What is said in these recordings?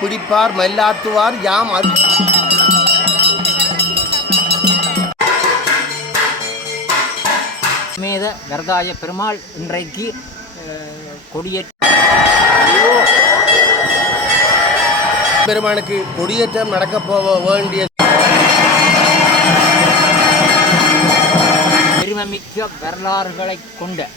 பிடிப்பார் மல்லாத்துவார் யாம் மேத வரதாய பெருமாள் இன்றைக்கு கொடியேற்ற பெருமானுக்கு கொடியேற்றம் நடக்க போக வேண்டிய பெருமைமிக்க வரலாறுகளை கொண்ட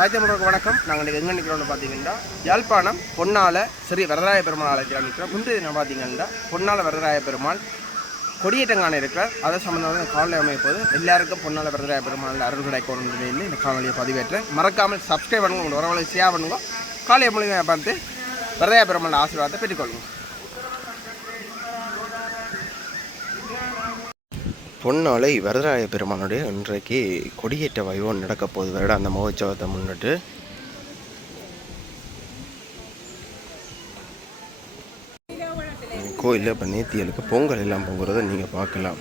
ராஜ்யமர்களுக்கு வணக்கம். நாங்கள் எங்கே நிற்கிறோம்னு பார்த்தீங்கன்னா யாழ்ப்பாணம் பொன்னால ஸ்ரீ வரதராய பெருமாள் ஆலயத்தில் நிற்கிறோம். இன்று என்ன பார்த்தீங்கன்னா பொன்னால வரதராய பெருமாள் கொடியேற்றங்கான இருக்கிறார். அதை சம்பந்தமாக காணொலி அமைப்போது எல்லாருக்கும் பொன்னால வரதராய பெருமாள் அருள் கிடைக்கணும்னு இந்த காணொலியை பதிவேற்றேன். மறக்காமல் சப்ஸ்கிரைப் பண்ணுங்க, உங்களோட வரவங்களை ஷேர் பண்ணுங்க. காலையை மூலியமாக பார்த்து வரதராய பெருமாள் ஆசீர்வாதத்தை பெற்றுக்கொள்ளுங்க. பொன்னாலை வரதராய பெருமானுடைய இன்றைக்கு கொடியேற்ற வைபவம் நடக்க போகுது. வருட அந்த மகோத்சவத்தை முன்னிட்டு கோயிலில் இப்போ நேத்தியலுக்கு பொங்கல் எல்லாம் பொங்குறதை நீங்கள் பார்க்கலாம்.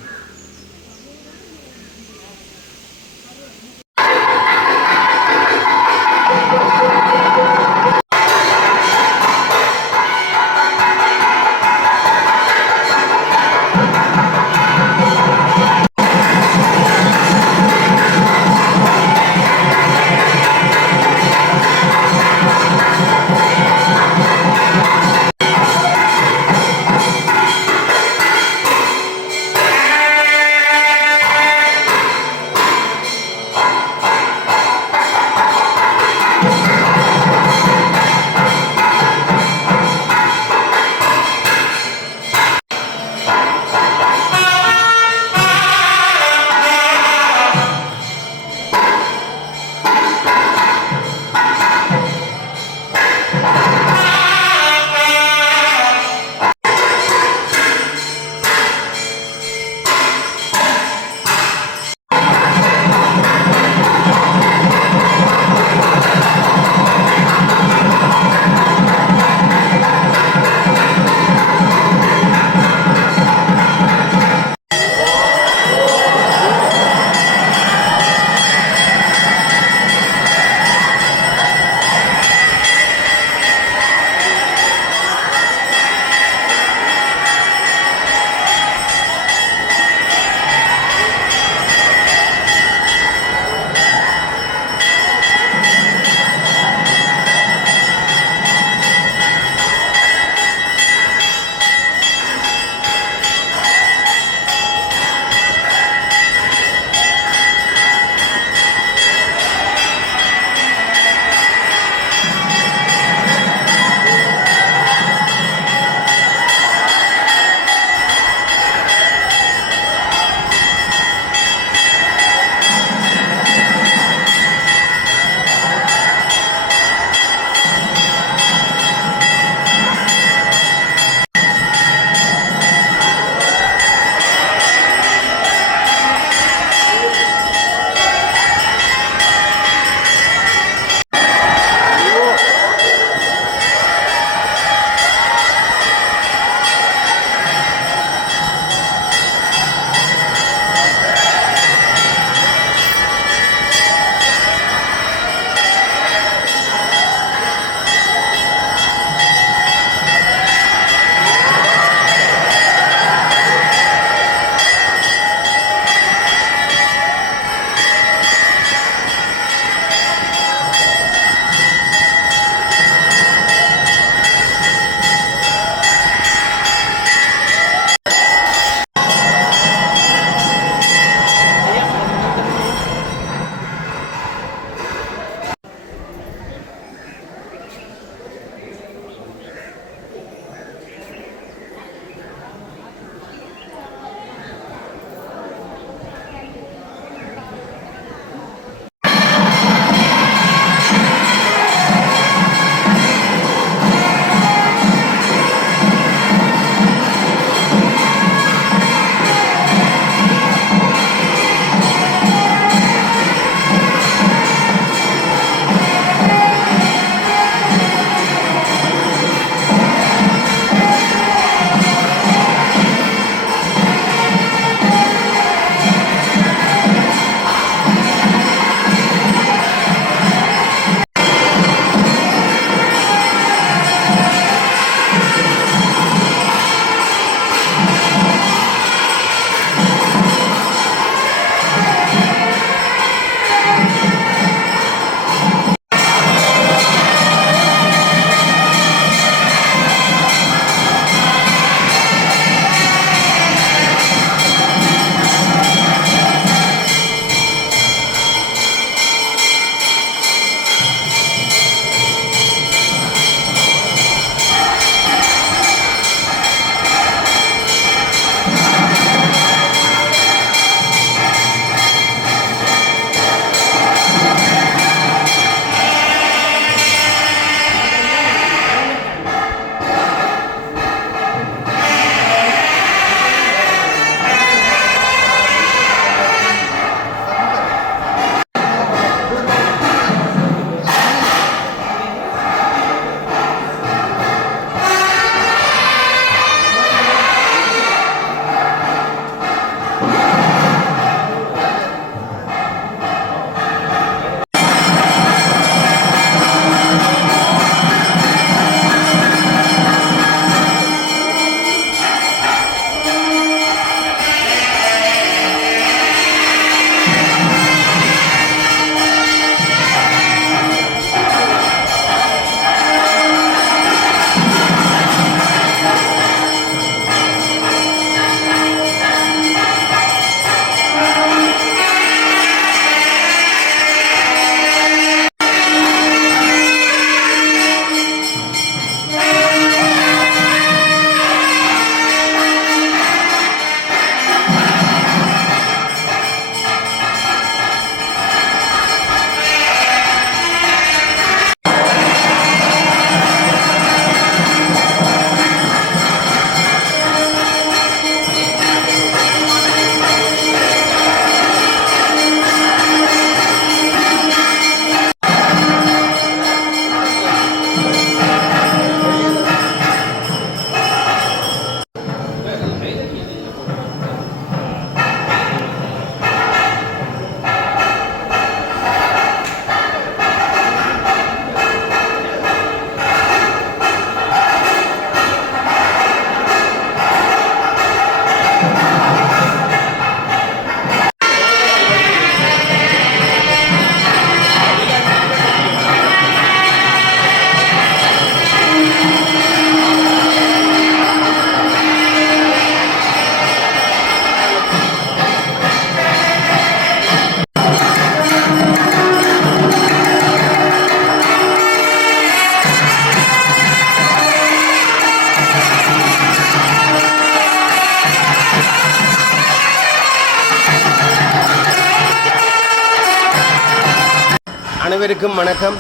அனைவருக்கும் வணக்கம்.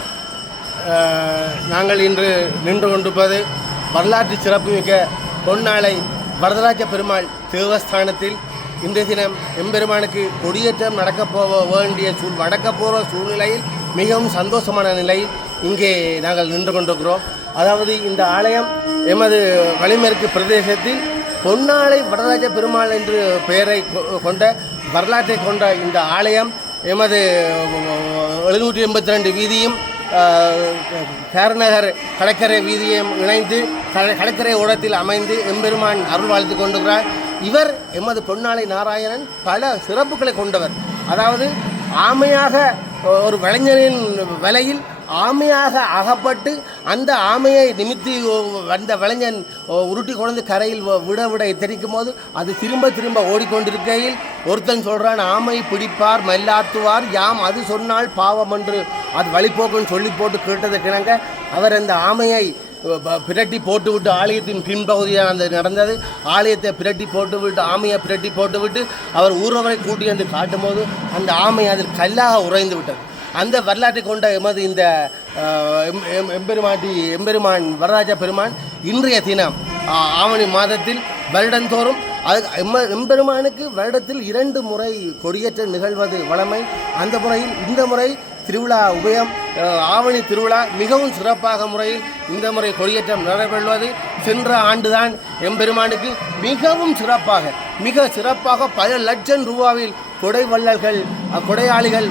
நாங்கள் இன்று நின்று கொண்டிருப்பது வரலாற்று சிறப்புமிக்க பொன்னாலை வரதராஜ பெருமாள் தேவஸ்தானத்தில். இன்றைய தினம் எம்பெருமானுக்கு கொடியேற்றம் நடக்கப் போகிற சூழ்நிலையில் மிகவும் சந்தோஷமான நிலையில் இங்கே நாங்கள் நின்று கொண்டிருக்கிறோம். அதாவது இந்த ஆலயம் எமது வழிமேற்கு பிரதேசத்தில் பொன்னாலை வரதராஜ பெருமாள் என்று பெயரை கொண்ட வரலாற்றை கொண்ட இந்த ஆலயம் எமது 782 வீதியும் கேரநகர் கடற்கரை வீதியும் இணைந்து கடற்கரை ஓரத்தில் அமைந்து எம்பெருமான் அருள் வாழ்த்து கொண்டிருக்கிறார். இவர் எமது பொன்னாலை நாராயணன் பல சிறப்புகளை கொண்டவர். அதாவது ஆமையாக ஒரு வளைஞரின் வலையில் ஆமையாக அகப்பட்டு அந்த ஆமையை நிமித்தி வந்த வளைஞன் உருட்டி கொண்டு கரையில் விட தெரிக்கும் போது அது திரும்ப ஓடிக்கொண்டிருக்கையில் ஒருத்தன் சொல்கிறான், ஆமை பிடிப்பார் மல்லாத்துவார் யாம் அது சொன்னால் பாவம் என்று அது வழிபோக்குன்னு சொல்லி போட்டு கேட்டதுக்கிணங்க அவர் அந்த ஆமையை பிரட்டி போட்டுவிட்டு ஆலயத்தின் பின்பகுதியாக அந்த நடந்தது. ஆலயத்தை பிரட்டி போட்டுவிட்டு ஆமையை பிரட்டி போட்டுவிட்டு அவர் ஊரவரை கூட்டி வந்து காட்டும் போது அந்த ஆமை அதில் கல்லாக உறைந்து விட்டது. அந்த வரலாற்றை கொண்ட எமது இந்த எம்பெருமான் வரதராஜ பெருமான் இன்றைய தினம் ஆவணி மாதத்தில் வருடந்தோறும் எம்பெருமானுக்கு வருடத்தில் 2 முறை கொடியேற்ற நிகழ்வது வழமை. அந்த முறையில் இந்த முறை திருவிழா உபயம் ஆவணி திருவிழா மிகவும் சிறப்பாக முறையில் இந்த முறை கொடியேற்றம் நடைபெறுவது. சென்ற ஆண்டுதான் எம்பெருமானுக்கு மிக சிறப்பாக பல லட்சம் ரூபாவில் கொடையாளிகள்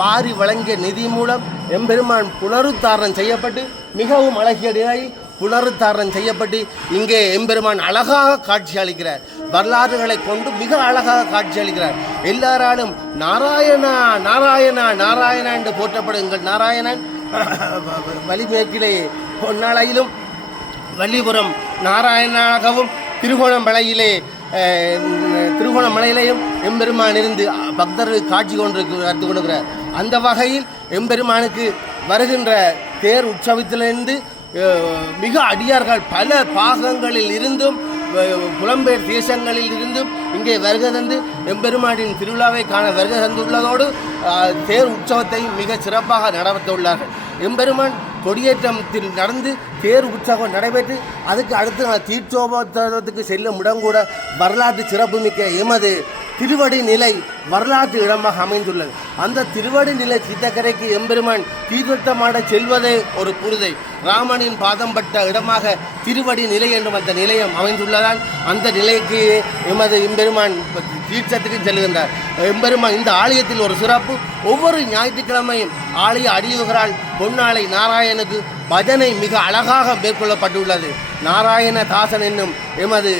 வாரி வழங்கிய நிதி மூலம் எம்பெருமான் புனருத்தாரணம் செய்யப்பட்டு மிகவும் அழகிய நிலையில் புனருத்தாரணம் செய்யப்பட்டு இங்கே எம்பெருமான் அழகாக காட்சி அளிக்கிறார். வரலாறுகளை கொண்டு மிக அழகாக காட்சி அளிக்கிறார். எல்லாராலும் நாராயணா நாராயணா நாராயணா என்று போற்றப்படும் எங்கள் நாராயணன் வலிமேற்கிலே பொன்னாளையிலும் வள்ளிபுரம் நாராயணாகவும் திருகோணமலையிலேயும் எம்பெருமான் இருந்து பக்தர்கள் காட்சி கொண்டிருக்கிறார். அந்த வகையில் எம்பெருமானுக்கு வருகின்ற தேர் உற்சவத்திலிருந்து மிக அடியார்கள் பல பாகங்களில் இருந்தும் புலம்பெயர் தேசங்களில் இருந்தும் இங்கே வருகை தந்து எம்பெருமானின் திருவிழாவை காண வருகை தந்துள்ளதோடு தேர் உற்சவத்தை மிக சிறப்பாக நடத்த உள்ளார்கள். எம்பெருமான் கொடியேற்றத்தில் நடந்து தேர் உற்சவம் நடைபெற்று அதுக்கு அடுத்து தீர்த்தோபத்துக்கு செல்லும் இடம் கூட வரலாற்று சிறப்புமிக்க எமது திருவடி நிலை வரலாற்று இடமாக அமைந்துள்ளது. அந்த திருவடி நிலை தீர்த்தக்கரைக்கு எம்பெருமான் தீர்த்தமாட செல்வதே ஒரு புரிதை. ராமனின் பாதம் பட்ட இடமாக திருவடி நிலை என்றும் அந்த நிலையம் அமைந்துள்ளதால் அந்த நிலைக்கு எமது எம்பெருமான் தீர்த்தத்துக்கு செல்கின்றார். எம்பெருமான் இந்த ஆலயத்தில் ஒரு சிறப்பு, ஒவ்வொரு ஞாயிற்றுக்கிழமையும் ஆலய அடியுகிறால் பொன்னாலை நாராயணுக்கு பஜனை மிக அழகாக மேற்கொள்ளப்பட்டுள்ளது. நாராயண தாசன் என்னும் எமது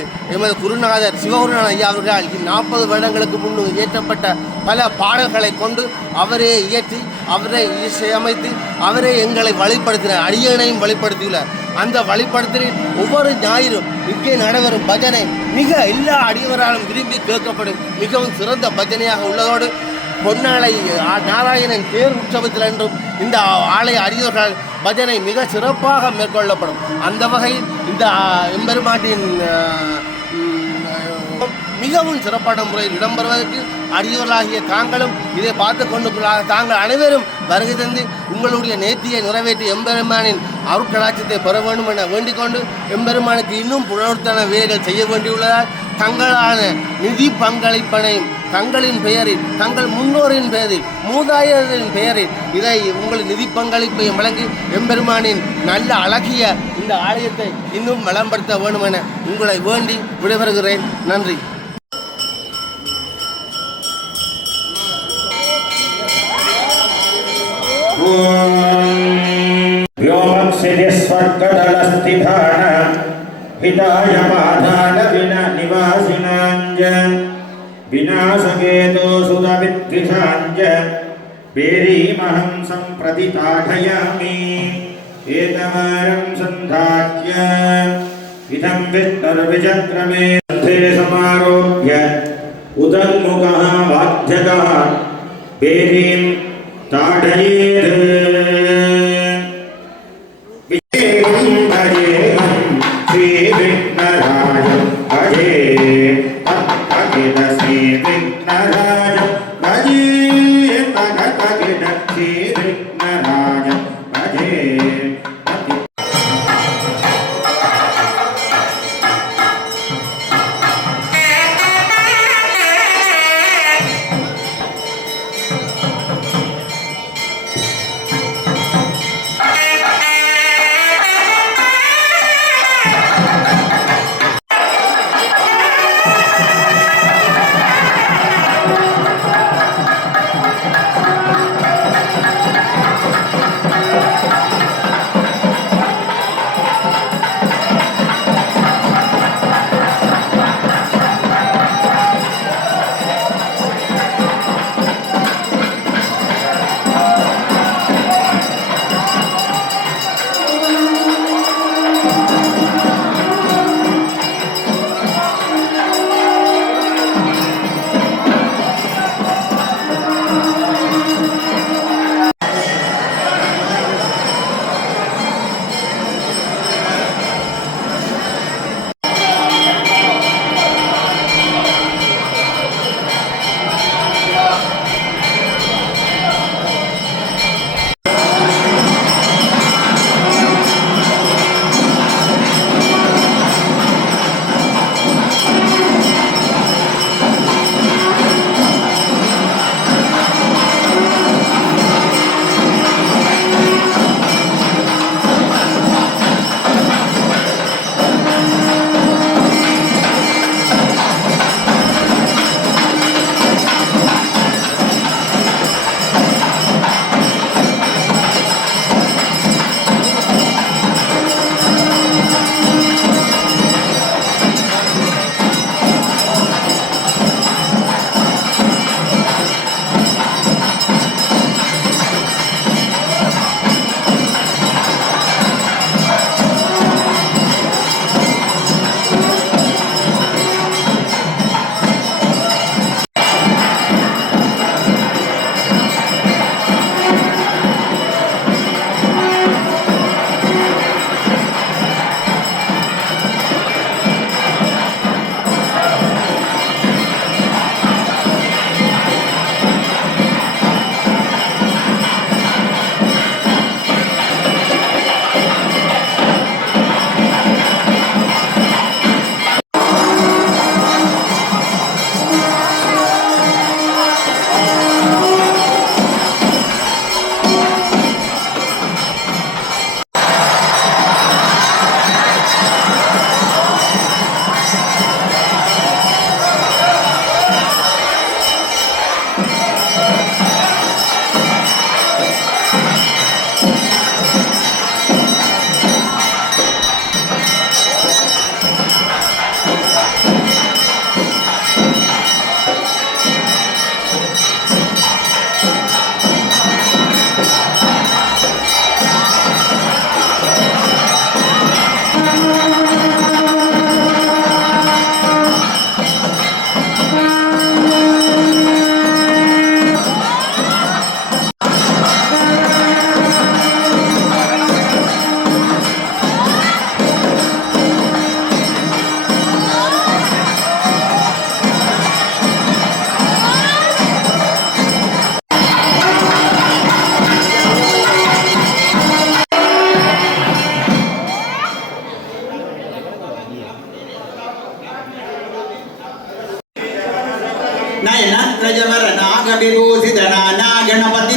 குருநாதர் சிவகுருநாதர் ஐயா அவர்களால் 40 வருடங்களுக்கு முன்பு இயற்றப்பட்ட பல பாடல்களை கொண்டு அவரே இயற்றி அவரே இசையமைத்து அவரே எங்களை வழிபடுத்தினார், அடியனையும் வழிபடுத்தியுள்ளார். அந்த வழிபடுத்தினில் ஒவ்வொரு ஞாயிறும் இங்கே நடைபெறும் பஜனை மிக எல்லா அடியவராலும் விரும்பி கேட்கப்படும் மிகவும் சிறந்த பஜனையாக உள்ளதோடு பொன்னாலை நாராயணன் தேர் உற்சவத்தில் என்றும் இந்த ஆலய அடியோர்கள் பஜனை மிக சிறப்பாக மேற்கொள்ளப்படும். அந்த வகையில் இந்த எம்பெருமாட்டின் மிகவும் சிறப்பான முறையில் இடம்பெறுவதற்கு அடியோர்களாகிய தாங்களும் இதை பார்த்து கொண்டு தாங்கள் அனைவரும் வருகை தந்து உங்களுடைய நேர்த்தியை நிறைவேற்றி எம்பெருமானின் அருட்கடாட்சத்தை பெற வேண்டும் என வேண்டிக் கொண்டு எம்பெருமானுக்கு இன்னும் புனருத்தான வேலைகள் செய்ய வேண்டியுள்ளதால் தங்களான நிதி பங்களிப்பனையும் தங்களின் பெயரில் தங்கள் முன்னோரின் பெயரில் மூதாதையரின் பெயரில் இதை உங்கள் நிதி பங்களிப்பையும் வழங்கி எம்பெருமானின் நல்ல அழகிய இந்த ஆலயத்தை இன்னும் வளம்படுத்த வேண்டும் என உங்களை வேண்டி விடைபெறுகிறேன். நன்றி. विनाशकेतो सुदविद्विषाञ्च पेरीमहं सम्प्रति ताडयामि एतवारं सन्धाज्य इदं विष्णुर्विचक्रमे मध्ये समारोप्य उदन्मुखः वाद्यकः पेरीं ताडयेत् श्री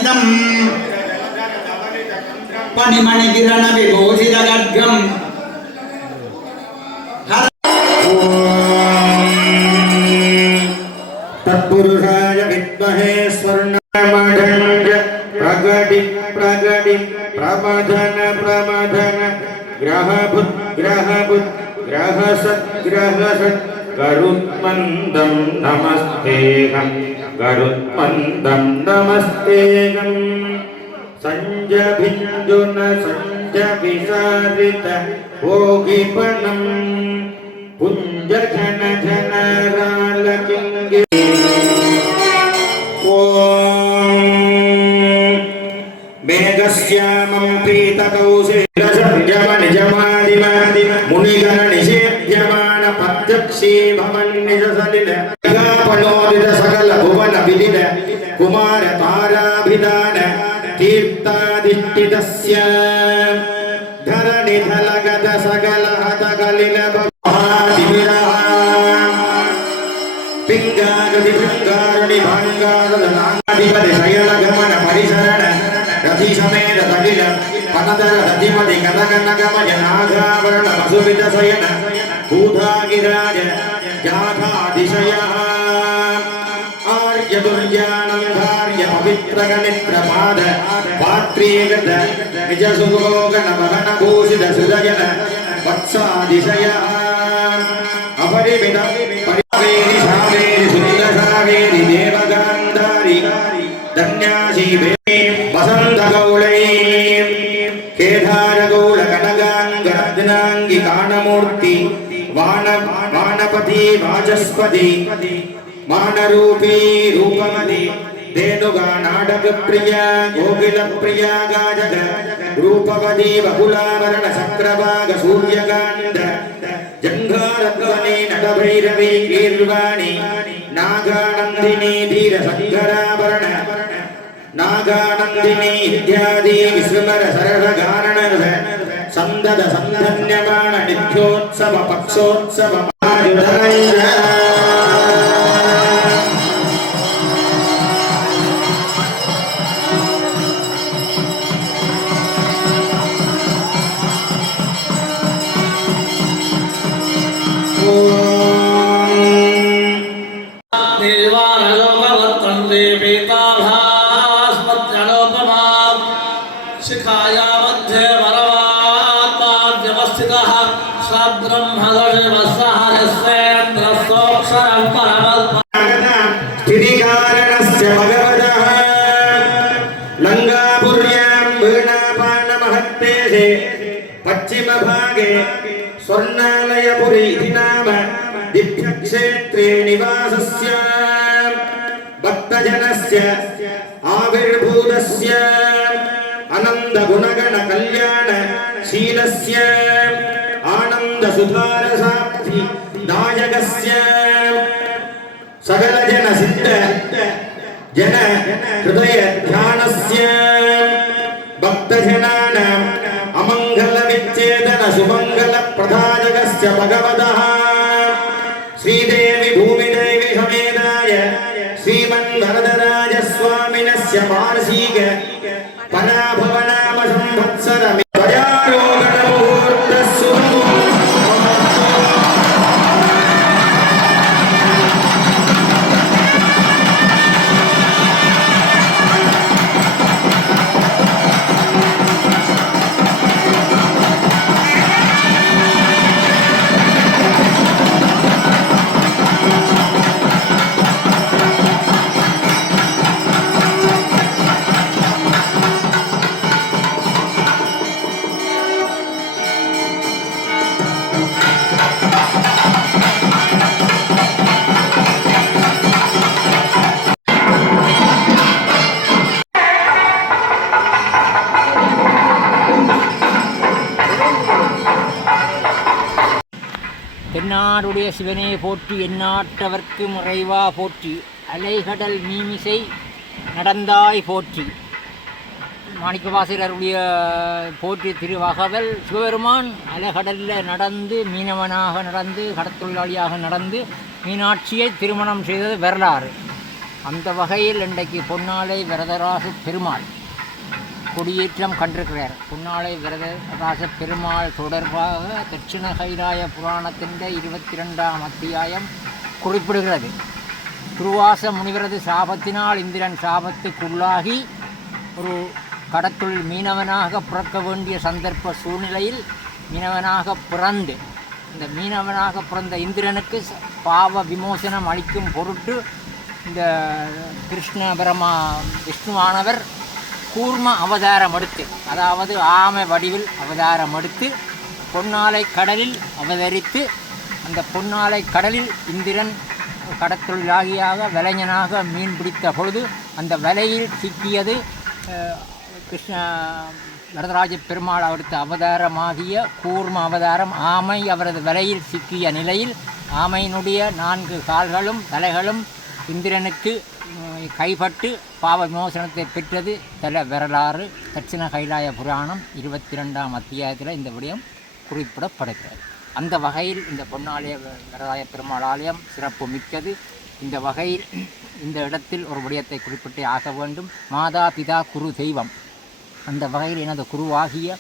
वन्दम् पणिमणिकिरण विभूषितगर्गम् तत्पुरुषाय विद्महे स्वर्णमढञ्ज प्रगटि प्रगटि प्रमथन प्रमथन ग्रहभुत् ग्रहभुत् ग्रहसत् ग्रहसत् गरुत्मन्दं नमस्तेऽहं गरुत्मन्दं नमस्तेऽहं सञ्जभिन्दुन सञ्जविसारित भोगिपणम् पुञ्ज जन जन रालकिङ्गे मेघश्यामं पीतकौशेरसंयमनिजमादिमादिम मुनिगणनिषेव्यमान प्रत्यक्षी भवन्निजसलिल पणोदित सकल भुवन विदित कुमार ताराभिधान तीर्थाधिष्ठितस्य धरणिधलगत सकल हतकलिल पिंगागति पिंगारुणि भांगारदनाधिपति शयन गमन परिसरण रति समेत तकिल पनतर रतिमति कनकनगमय नागाभरण वसुवित शयन भूधागिराज जाथातिशयः आर्य दुर्यानं धार्य पवित्रगनित्र पाद पात्रीगत निज सुभोगन वहन भूषित हृदयन वत्सातिशयः अपरिमित परिवेरि शावेरि सुन्दरशावेरि देवगान्धारि धन्यासी वसन्तगौलै केदारगौळ कनकाङ्गरत्नाङ्गि काणमूर्ति वानपति वाचस्पति मानरूपी रूपमति धेनुगा नाटकप्रिया गोकिलप्रिया गाजग रूपवती बकुलावरण चक्रभाग सूर्यकान्त जंघारध्वनि नटभैरवी कीर्वाणि नागानन्दिनी धीर संघराभरण नागानन्दिनी इत्यादि विस्मर सर्वगानन संदद संधन्यमान नित्योत्सव पक्षोत्सव पश्चिम भागे स्वर्णालयपुरी इति नाम दिव्यक्षेत्रे निवासस्य भक्तजनस्य आविर्भूतस्य अनन्द गुणगण कल्याण शीलस्य आनन्द सुधारसाप्ति दायकस्य सकल जन सिद्ध जन हृदय ध्यानस्य भक्तजनानां अमंगल विच्छेदन सुमंगल प्रदायकस्य भगवतः श्रीदेवी भूमिदेवी समेताय श्रीमन्वरदराज स्वामिनस्य वार्षिक पराभवनाम संवत्सर प्रजारोगण मुहूर्त தென்னாடுடைய சிவனே போற்றி எந்நாட்டவர்க்கு முறைவா போற்றி அலைகடல் மீமிசை நடந்தாய் போற்றி மாணிக்கவாசகருடைய போற்றி திருவகவல் சிவபெருமான் அலைகடலில் நடந்து மீனவனாக நடந்து கடற்தொழிலாளியாக நடந்து மீனாட்சியை திருமணம் செய்தது வரலாறு. அந்த வகையில் இன்றைக்கு பொன்னாலை வரதராச பெருமாள் கொடியேற்றம் கண்டிருக்கிறார். பொன்னாலை வரதராச பெருமாள் தொடர்பாக தட்சிண கைலாய புராணத்தின் 22ஆம் அத்தியாயம் குறிப்பிடுகிறது. துருவாச முனிவரது சாபத்தினால் இந்திரன் சாபத்துக்குள்ளாகி ஒரு கடத்தொழில் மீனவனாக பிறக்க வேண்டிய சந்தர்ப்ப சூழ்நிலையில் மீனவனாக பிறந்து இந்த மீனவனாக பிறந்த இந்திரனுக்கு பாவ விமோசனம் அளிக்கும் பொருட்டு இந்த கிருஷ்ண பரமா விஷ்ணுவானவர் கூர்ம அவதாரம் எடுத்து, அதாவது ஆமை வடிவில் அவதாரம் எடுத்து பொன்னாலை கடலில் அவதரித்து அந்த பொன்னாலை கடலில் இந்திரன் கடத்தொழிலாகியாக வலைஞனாக மீன் பிடித்த பொழுது அந்த வலையில் சிக்கியது கிருஷ்ண வரதராஜ பெருமாள் அவருக்கு அவதாரமாகிய கூர்ம அவதாரம் ஆமை அவரது வலையில் சிக்கிய நிலையில் ஆமையினுடைய 4 கால்களும் தலைகளும் இந்திரனுக்கு கைப்பட்டு பாவ விமோசனத்தை பெற்றது தல வரலாறு தட்சிண கைலாய புராணம் 22ஆம் அத்தியாயத்தில் இந்த விடயம் குறிப்பிடப்படுகிறது. அந்த வகையில் இந்த பொன்னாலய வரதராஜ பெருமாள் ஆலயம் சிறப்பு மிக்கது. இந்த வகையில் இந்த இடத்தில் ஒரு விடயத்தை குறிப்பிட்டே ஆக வேண்டும். மாதா பிதா குரு தெய்வம். அந்த வகையில் எனது குருவாகிய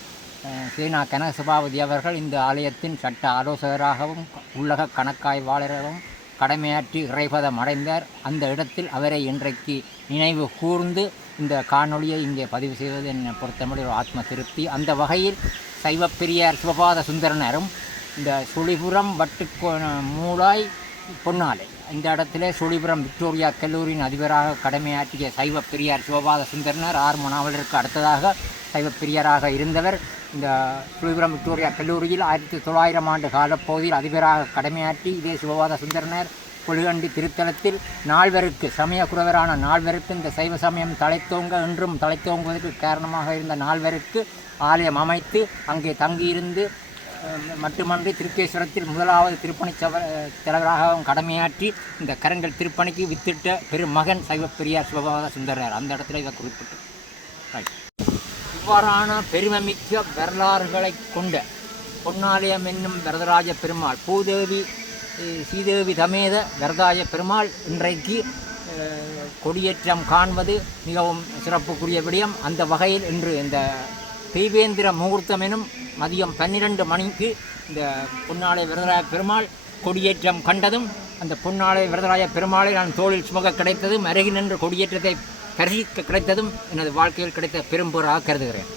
சேனா கனகசபாபதி அவர்கள் இந்த ஆலயத்தின் சட்ட ஆலோசகராகவும் உள்ளக கணக்காய்வாளராகவும் கடமையாற்றி இறைபதம் அடைந்தார். அந்த இடத்தில் அவரை இன்றைக்கு நினைவு கூர்ந்து இந்த காணொளியை இங்கே பதிவு செய்வது என்னை பொறுத்தமொழி ஒரு ஆத்ம திருப்தி. அந்த வகையில் சைவப்பெரியார் சிவபாத சுந்தரனரும் இந்த சுழிபுரம் வட்டுக்கோ மூலாய் பொன்னாலை இந்த இடத்துல சுழிபுரம் விக்டோரியா கல்லூரியின் அதிபராக கடமையாற்றிய சைவப்பெரியார் சிவபாத சுந்தரனர் ஆர்மனாவலருக்கு அடுத்ததாக சைவப்பெரியாராக இருந்தவர். இந்த சுழிபுரம் விக்டோரியா கல்லூரியில் 1900 ஆண்டு காலப்பகுதியில் அதிபராக கடமையாற்றி இதே சிவபாத சுந்தரனர் கொழுகண்டி திருத்தலத்தில் நால்வருக்கு சமய குறவரான நால்வருக்கு இந்த சைவ சமயம் தலைத்தோங்க என்றும் தலைத்தோங்குவதற்கு காரணமாக இருந்த நால்வருக்கு ஆலயம் அமைத்து அங்கே தங்கியிருந்து மட்டுமன்றி திருக்கேஸ்வரத்தில் 1வது திருப்பணி தலைவராகவும் கடமையாற்றி இந்த கரங்கள் திருப்பணிக்கு வித்திட்ட பெருமகன் சைவப்பெரியார் சிவபாத சுந்தரர். அந்த இடத்துல இதை குறிப்பிட்டு இவ்வாறான பெருமைமிக்க வரலாறுகளை கொண்ட பொன்னாலயம் என்னும் வரதராஜ பெருமாள் பூதேவி ஸ்ரீதேவி சமேத வரதராஜ பெருமாள் இன்றைக்கு கொடியேற்றம் காண்பது மிகவும் சிறப்புக்குரிய விடயம். அந்த வகையில் இன்று இந்த தெய்வேந்திர முகூர்த்தம் எனும் மதியம் 12 மணிக்கு இந்த பொன்னாலை வரதராஜ பெருமாள் கொடியேற்றம் கண்டதும் அந்த பொன்னாலை வரதராஜ பெருமாளை நான் தோளில் சுமக்க கிடைத்ததும் அருகில் நின்று கொடியேற்றத்தை தரிசிக்க கிடைத்ததும் எனது வாழ்க்கையில் கிடைத்த பெரும்பொருளாக கருதுகிறேன்.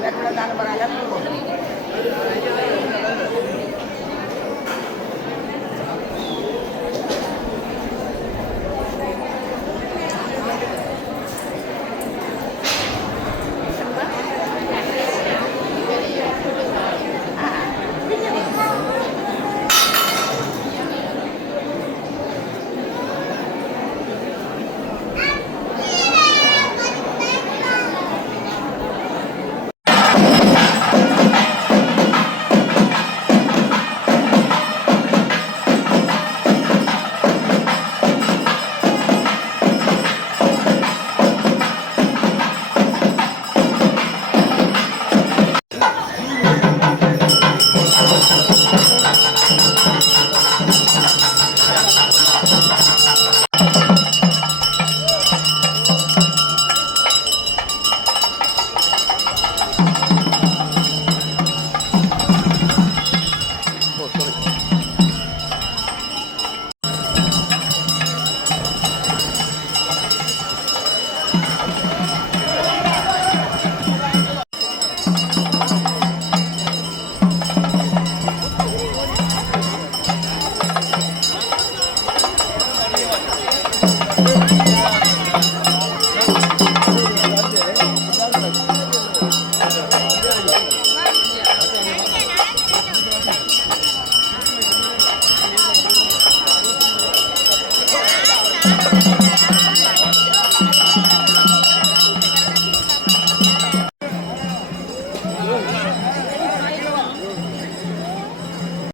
Pero no tan para allá.